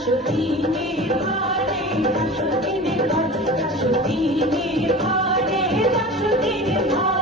Shuddhi Nirvana, Shuddhi Nirvana, Shuddhi Nirvana, Shuddhi Nirvana.